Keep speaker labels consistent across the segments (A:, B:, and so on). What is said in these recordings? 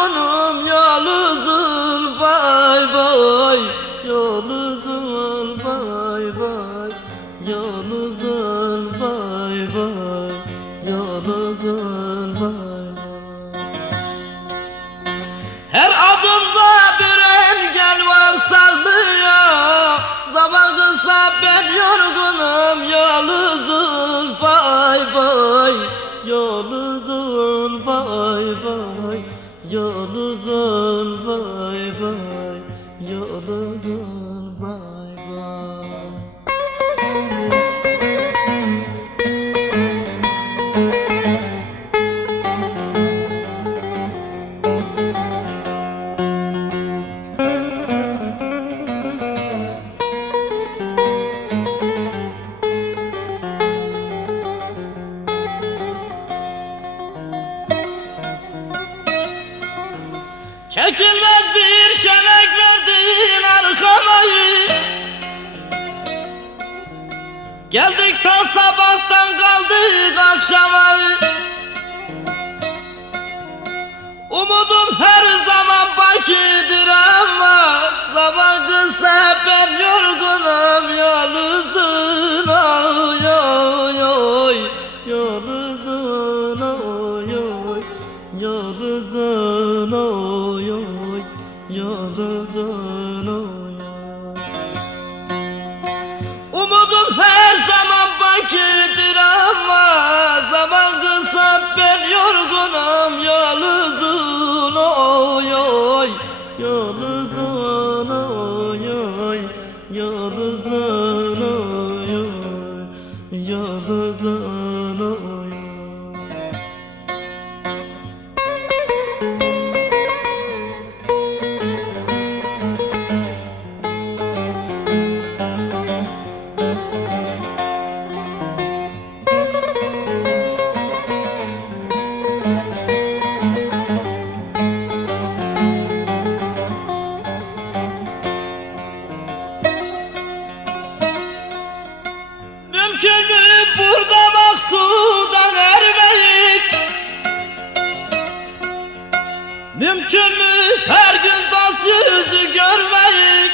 A: Yorgunum yalnızım bay bay Yalnızım bay bay Yalnızım bay bay Yalnızım bay bay Her adımda bir engel var salmıyor Zaman kısa ben yorgunum yalnızım bay bay Yalnızım Çekilmez bir şenek verdin arkamayı Geldik ta sabahtan kaldık akşama. Umudum her zaman bakidir ama Zaman kısa ben yorgunum yalnızım oy oy oy Yalnızım oy oy Yalnızım Yalnızım Mümkün mü? Her gün dost yüzü görmeyik?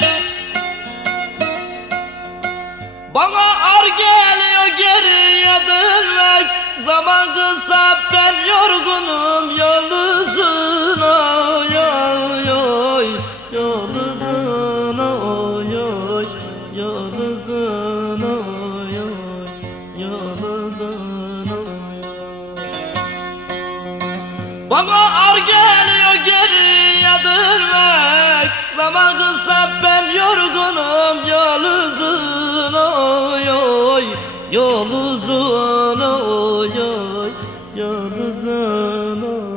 A: Bana ar geliyor geriye dönmek. Zaman kısa ben yorgunum. Yalnızım oy oy oy. Yalnızım oy oy. Yalnızım oy oy. Bana Ama kızsa ben yorgunum yol uzun oy oy. Yol uzun oy oy. Yol uzun oy.